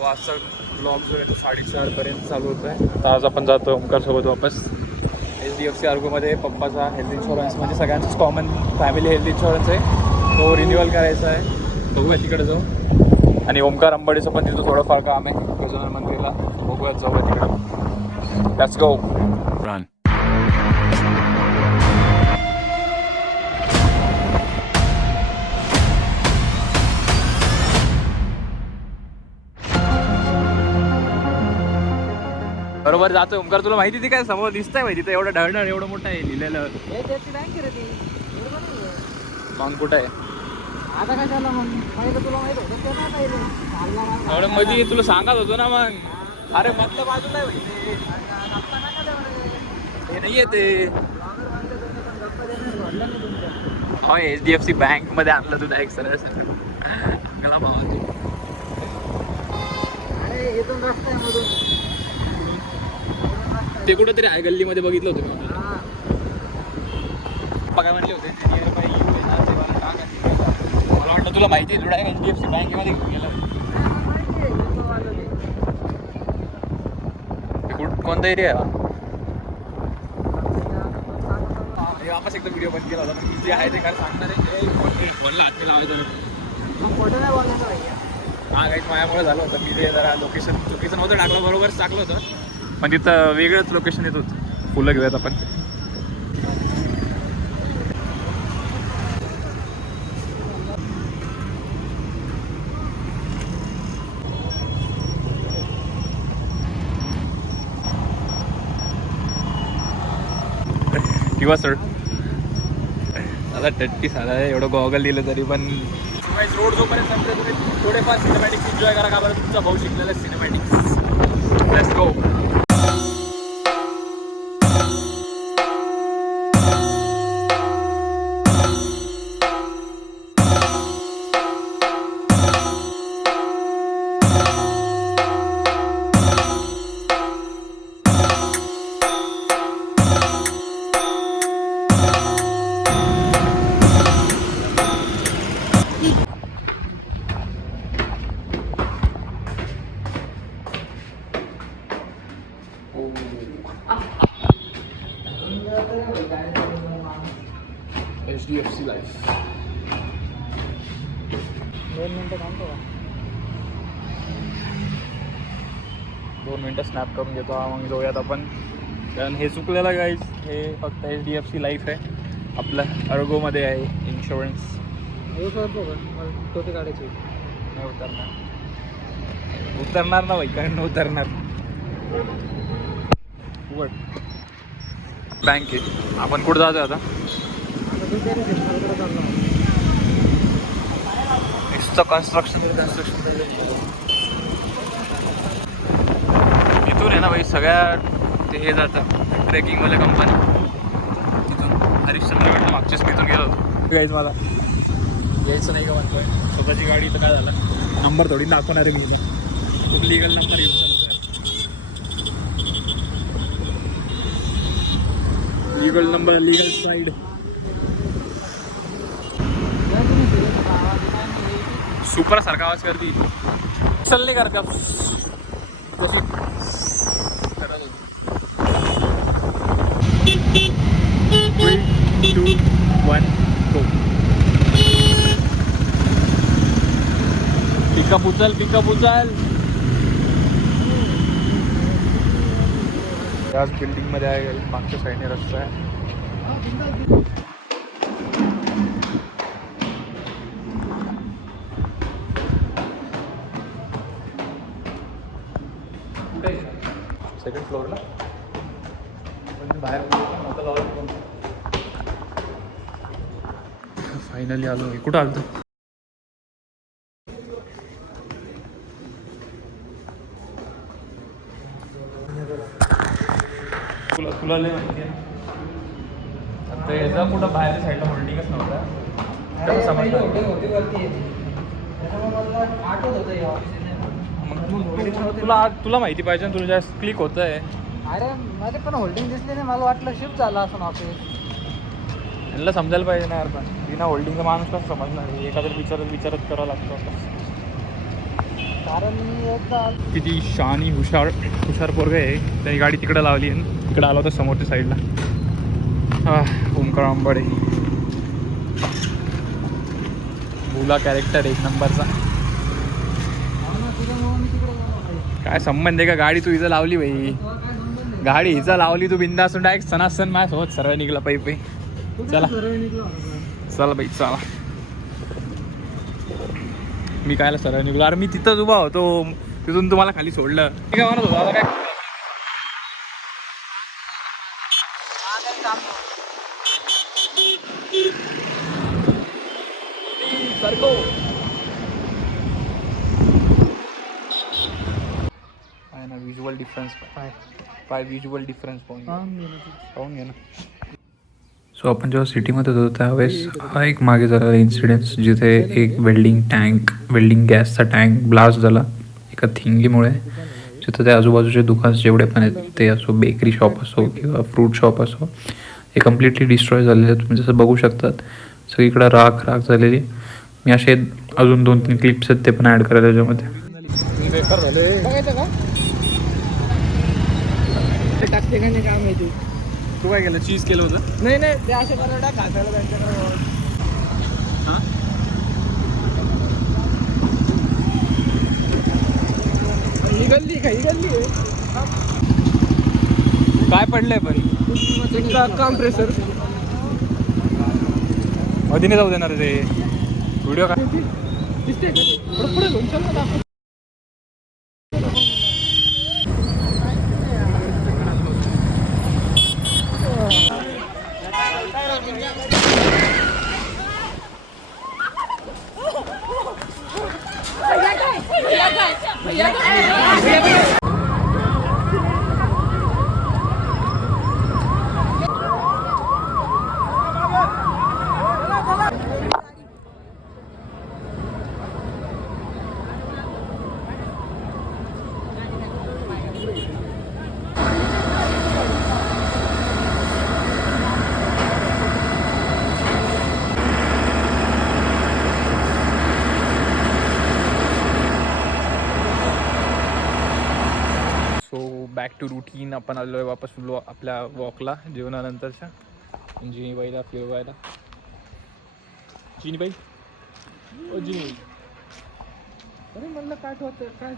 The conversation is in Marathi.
तो आजचा ब्लॉग जो आहे तो 4:30पर्यंत चालू होतो आहे. तर आज आपण जातो ओमकारसोबत वापस HDFC अर्गोमध्ये. पप्पाचा हेल्थ इन्शुरन्स म्हणजे सगळ्यांचाच कॉमन फॅमिली हेल्थ इन्शुरन्स आहे, तो रिन्युअल करायचा आहे. बघूया तिकडे जाऊ. आणि ओमकार अंबाडीचं पण तिथं थोडंफार काम आहे गजानन मंदिरला. बघूयात जाऊया तिकडं. Let's go run. बरोबर जातोय. ओमकार तुला माहिती ती काय समोर दिसतंय माहिती तर एवढं ढळढळ एवढं मोठं आहे लिहिलेलं. मग कुठं आहे आता काय झालं मग तुला माहित होतं एवढं मध्ये तुला सांगत होतो ना मग. अरे मधलं बाजूला आहे हे नाहीये ते. हो HDFC बँक मध्ये आणलं तुला एक सरळ चांगला भाव. ते कुठेतरी आहे गल्लीमध्ये बघितलं होतं मी. पप्पा काय म्हणले होते मला वाटतं तुला माहिती आहे थोडा HDFC बँकेमध्ये घेऊन गेला. कोणता एरिया आहे वापस एकदा व्हिडिओ बंद केला होता पण जे आहे ते काय सांगणार आहे. फोनला हात लावायचं हा काही माझ्यामुळे झालं होतं. मी ते जरा लोकेशन होतं टाकलं बरोबरच टाकलं होतं पण तिथं वेगळंच लोकेशन येत होतं. फुलं घेऊयात आपण. किंवा सर आता 33 आला आहे. एवढं गॉगल दिलं तरी पण रोड जोपर्यंत संपले तुम्ही थोडेफार सिनेमॅटिक्स एन्जॉय करा. का बरं तुमचा भाऊ शिकलेला cinematics. Let's go. HDFC life. 2 मिनिटं थांबतो का? 2 मिनिटं स्नॅप करून घेतो. मग जाऊयात आपण. कारण हे चुकलेलं गाईज. हे फक्त HDFC लाईफ आहे. आपलं अर्गोमध्ये आहे इन्शुरन्स. टोपी काढायची नाही उतरणार ना भाई. कारण उतरणार बँक आहे. आपण कुठं जातोय आता? कन्स्ट्रक्शन इथून आहे ना भाई. सगळ्या ते हे जातं ट्रेकिंगवाले कंपनी. तिथून हरिश्चंद्रगडला मागच्याच तिथून गेलो होतो गाईज. मला यायचं नाही का म्हणतोय. स्वतःची गाडी तर काय झालं नंबर थोडी दाखवणार आहे मी. खूप लिगल नंबर घेऊन legal number legal side. Super सारखा आवाज करती. चल नाही करत का कशी करत होती. 3, 2, 1 गो. पिकअप उचल. याच बिल्डिंगमध्ये आहे. मागच्या साईडने रस्ता आहे. सेकंड फ्लोअरला बाहेर फायनली आलो. कुठं आलो तुला लय माहिती आहे. आता याचा कुठं बाहेरच्या साईडला होल्डिंगच नव्हता. तुला माहिती पाहिजे ना. तुला जास्त क्लिक होत आहे. अरे मध्ये पण होल्डिंग दिसली नाही. मला वाटलं शिफ्ट झालं असं ऑफिस. यांना समजायला पाहिजे ना यार. पण बिना होल्डिंगचा माणूस कसं समजणार. एखाद्या विचारत करावं लागतं. कारण मी एकदा किती शानी हुशार पोरग आहे. त्यांनी गाडी तिकडे लावली आणि तिकडे आला होता समोरच्या साईडला. ओमकार आंबाडे मुला कॅरेक्टर एक नंबरचा. काय संबंध आहे का गाडी तू इथं लावली भाई. गाडी हिचा लावली तू बिंदास डायरेक्ट सणासन माझ्यासोबत सर्व निघला पाहिजे. चला चला बाई चला. मी कायला सर्व निघलो अरे मी तिथंच उभा होतो. तिथून तुम्हाला खाली सोडलं. मी काय म्हणत होतो आता काय सरको आहे ना विज्युअल डिफरन्स काय विज्युअल डिफरन्स पाहून घे ना. सो आपण जेव्हा सिटीमध्ये होतो त्यावेळेस हा एक मागे झालेला इन्सिडेन्स जिथे एक वेल्डिंग गॅसचा टँक ब्लास्ट झाला एका थिंगीमुळे. जिथं त्या आजूबाजूचे दुकान जेवढे पण आहेत ते असो बेकरी शॉप असो किंवा फ्रूट शॉप असो हे कम्प्लिटली डिस्ट्रॉय झालेले. तुम्ही जसं बघू शकतात सगळीकडं राख झालेली. मी असे अजून 2-3 क्लिप्स आहेत ते पण ॲड करायला त्याच्यामध्ये. बघायचं का टाकते का नाही काय माहिती. तू काय केलं चीज केलं होतं. नाही ते असे बरोबर खायला त्यांच्याकडे. ही गल्ली काय पडलंय पण कॉम्प्रेसर मधीने जाऊ देणार ते व्हिडिओ का दिसते का पुढे घेऊन चल ना दाखव. Back to routine. आपण आलो आहे वापस आपल्या वॉकला जेवणानंतरच्या. जिनीबाईला फिरवायला. जिनीबाई ओ जिनीबाई अरे म्हणलं काय ठेवतं काय